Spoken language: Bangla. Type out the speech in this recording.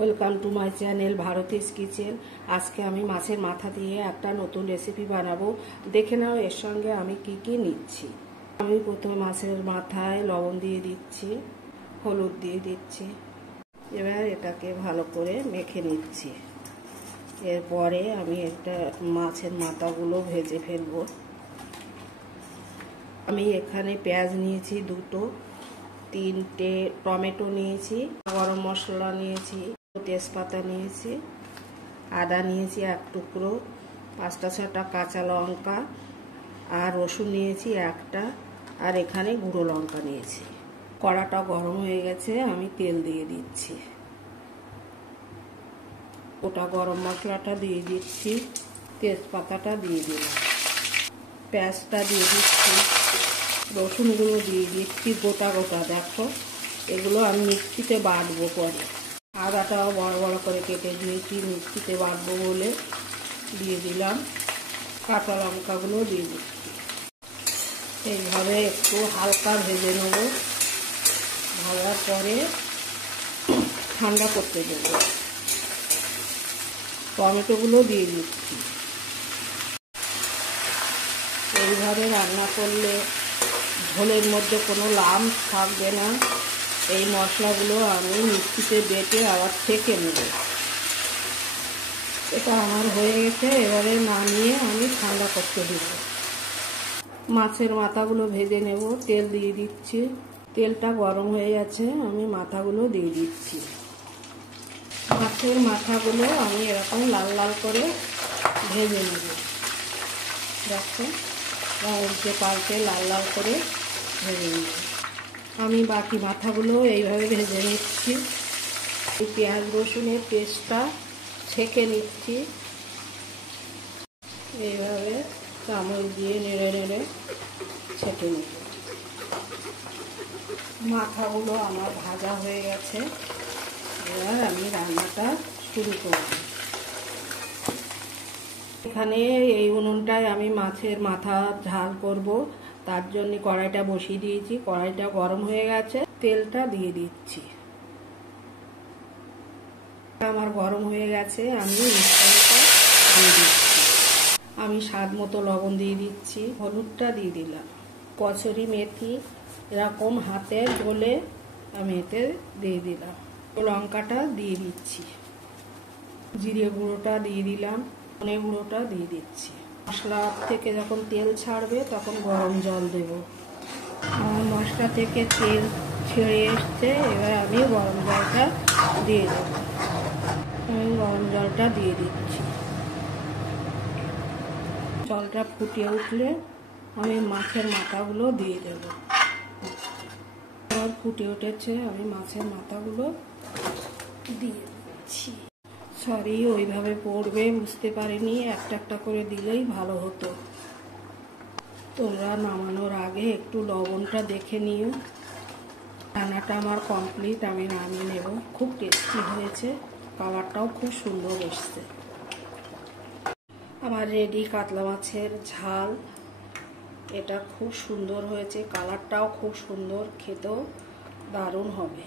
Welcome to my channel Bharati's kitchen. আজকে আমি মাছের মাথা দিয়ে একটা নতুন রেসিপি বানাবো। দেখে নাও এর সঙ্গে আমি কি কি নিচ্ছি। আমি প্রথমে মাছের মাথায় লবণ দিয়ে দিচ্ছি, হলুদ দিয়ে দিচ্ছি। এবার এটাকে ভালো করে মেখে নিচ্ছি। এরপরে আমি একটা মাছের মাথাগুলো ভেজে ফেলবো। আমি এখানে পেঁয়াজ নিয়েছি দুটো, 3টে টমেটো নিয়েছি, গরম মশলা নিয়েছি, তেজপাতা নিয়েছি, আদা নিয়েছি 1 টুকরো, 5টা-6টা কাঁচা লঙ্কা, আর রসুন নিয়েছি 1টা, আর এখানে গুঁড়ো লঙ্কা নিয়েছি। কড়াটা গরম হয়ে গেছে, আমি তেল দিয়ে দিচ্ছি। ওটা গরম মশলাটা দিয়ে দিচ্ছি, তেজপাতাটা দিয়ে দিলাম, পেঁয়াজটা দিয়ে দিচ্ছি, রসুনগুলো দিয়ে দিচ্ছি গোটা গোটা। দেখো, এগুলো আমি মিক্সিতে বাটবো পরে। আদাটাও বড় বড় করে কেটে দিয়েছি, মিক্সিতে বাটবো বলে দিয়ে দিলাম। কাঁচা লঙ্কাগুলো দিয়ে দিচ্ছি। এইভাবে একটু হালকা ভেজে নেব। ভাজার পরে ঠান্ডা করতে দেব। টমেটোগুলো দিয়ে দিচ্ছি। এইভাবে রান্না করলে ঝোলের মধ্যে কোনো লাম থাকবে না। এই মশলাগুলো আমি মিক্সিতে বেটে আবার ছেঁকে নেব। এটা আমার হয়ে গেছে, এবারে নামিয়ে আমি ঠান্ডা করতে দেব। মাছের মাথাগুলো ভেজে নেব। তেল দিয়ে দিচ্ছি, তেলটা গরম হয়ে গেছে, আমি মাথাগুলো দিয়ে দিচ্ছি। মাছের মাথাগুলো আমি এরকম লাল লাল করে ভেজে নেব। দেখো, উল্টে পাল্টে লাল লাল করে ভেজে নেব। আমি বাকি মাথাগুলো এইভাবে ভেজে নিচ্ছি। পেঁয়াজ রসুনের পেস্টটা ছেঁকে নিচ্ছি। এইভাবে চামচ দিয়ে নেড়ে নেড়ে ছেঁকে নিব। মাথাগুলো আমার ভাজা হয়ে গেছে। এবার আমি রান্নাটা শুরু করব। এখানে এই উনুনটায় আমি মাছের মাথা ঝাল করব। তার জন্য কড়াইটা বসিয়ে দিয়েছি। কড়াইটা গরম হয়ে গেছে, তেলটা দিয়ে দিচ্ছি। আমার গরম হয়ে গেছে, আমি মিশ্রণটা দিয়ে দিচ্ছি। আমি স্বাদ মতো লবণ দিয়ে দিচ্ছি, হলুদটা দিয়ে দিলাম, কসুরি মেথি এরকম হাতে গলে আমি এতে দিয়ে দিলাম, লঙ্কাটা দিয়ে দিচ্ছি, জিরে গুঁড়োটা দিয়ে দিলাম, ধনে গুঁড়োটা দিয়ে দিচ্ছি। মশলা থেকে যখন তেল ছাড়বে তখন গরম জল দেব। আমার মশলা থেকে তেল ছেড়ে এসছে, এবার আমি গরম জলটা দিয়ে দেব। আমি গরম জলটা দিয়ে দিচ্ছি। জলটা ফুটে উঠলে আমি মাছের মাথাগুলো দিয়ে দেব। এবার ফুটে উঠেছে, আমি মাছের মাথাগুলো দিয়ে দিচ্ছি। সরি, ওইভাবে পড়বে বুঝতে পারিনি, একটা একটা করে দিলেই ভালো হতো। তোমরা নামানোর আগে একটু লবণটা দেখে নিও। রান্নাটা আমার কমপ্লিট, আমি নামিয়ে নেব। খুব টেস্টি হয়েছে, কালারটাও খুব সুন্দর এসছে। আমার রেডি কাতলা মাছের ঝাল। এটা খুব সুন্দর হয়েছে, কালারটাও খুব সুন্দর, খেতেও দারুণ হবে।